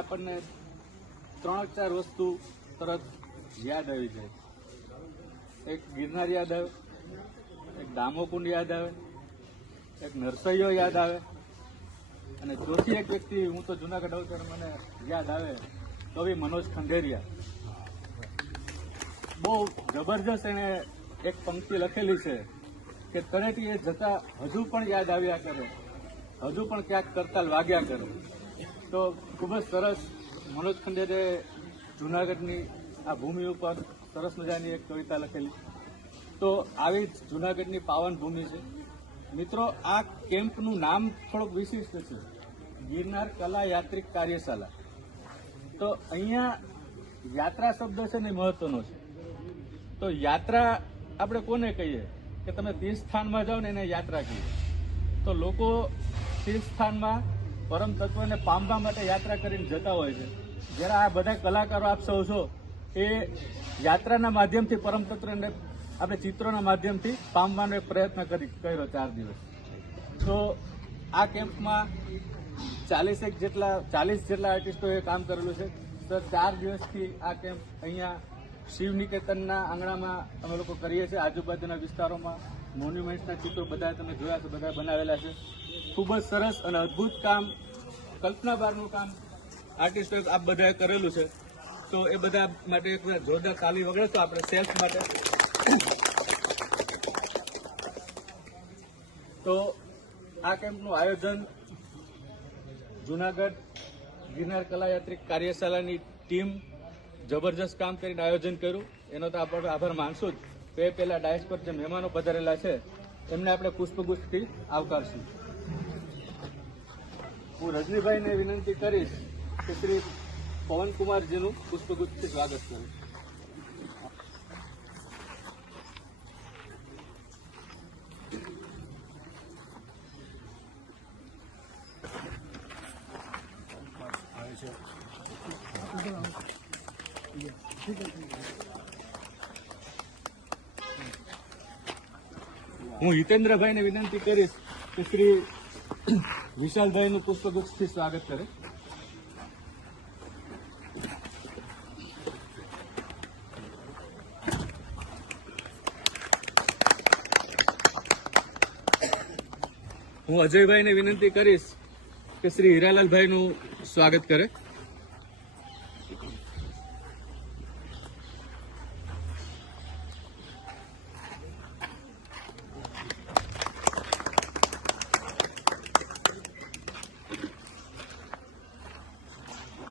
આપણને 3-4 વસ્તુ તરત યાદ આવી જાય. એક ગિરનાર યાદ આવે, એક દામોકુંડ યાદ આવે, એક નરસૈયો યાદ આવે, અને ચોથી એક વ્યક્તિ હું તો જુનાગઢ આવું ત્યારે મને યાદ આવે, કવિ મનોજ ખંડેરિયા. બહુ જબરજસ્ત એને એક પંક્તિ લખેલી છે કે તળેટીએ જતા હજુ પણ યાદ આવ્યા કરે, હજુ પણ ક્યાંક કરતાલ વાગ્યા કરે. તો ખૂબ જ સરસ મનોજ ખંડેરિયાએ જુનાગઢની આ ભૂમિ ઉપર સરસ મજાની એક કવિતા લખેલી. તો આવી જ જુનાગઢની પાવન ભૂમિ છે. મિત્રો, આ કેમ્પનું નામ થોડુંક વિશિષ્ટ છે, ગિરનાર કલા યાત્રિક કાર્યશાળા. તો અહીંયા યાત્રા શબ્દ છે ને મહત્વનો છે. તો યાત્રા આપણે કોને કહીએ કે તમે તીર્થસ્થાનમાં જાઓ ને એને યાત્રા કહીએ. તો લોકો તીર્થસ્થાનમાં પરમ તત્વને પામવા માટે યાત્રા કરીને જતા હોય છે. જ્યારે આ બધા કલાકારો આપ સૌ છો એ યાત્રાના માધ્યમથી પરમ તત્વને આપણે ચિત્રોના માધ્યમથી પામવાનો એક પ્રયત્ન કર્યો 4 દિવસ. તો આ કેમ્પમાં 40 જેટલા આર્ટિસ્ટોએ કામ કરેલું છે. તો 4 દિવસથી આ કેમ્પ અહીંયા શિવ નિકેતનના આંગણામાં અમે લોકો કરીએ છીએ. આજુબાજુના વિસ્તારોમાં મોન્યુમેન્ટ્સના ચિત્રો બધા તમે જોયા છે, બધા બનાવેલા છે. ખૂબ જ સરસ અને અદ્ભુત કામ, કલ્પના બહારનું કામ આર્ટિસ્ટોએ આપ બધાએ કરેલું છે. તો એ બધા માટે એક જોરદાર તાલી વગાડશો આપણે સેલ્ફ માટે. તો આ કેમ્પનું આયોજન જુનાગઢ ગિરનાર કલા યાત્રિક કાર્યશાળાની ટીમ જબરજસ્ત કામ કરીને આયોજન કર્યું. એનો તો આપણે આભાર માનશું જ. તો એ પહેલા ડાયસ પર જે મહેમાનો પધારેલા છે એમને આપણે પુષ્પગુચ્છથી આવકારશું. હું રજનીભાઈને વિનંતી કરીશ કે શ્રી પવનકુમારજીનું પુષ્પગુચ્છથી સ્વાગત કરું. હું હિતેન્દ્રભાઈને વિનંતી કરીશ કે શ્રી વિશાલભાઈનું પુષ્પગુચ્છથી સ્વાગત કરે. હું અજયભાઈને વિનંતી કરીશ કે શ્રી હીરાલાલભાઈનું સ્વાગત કરે.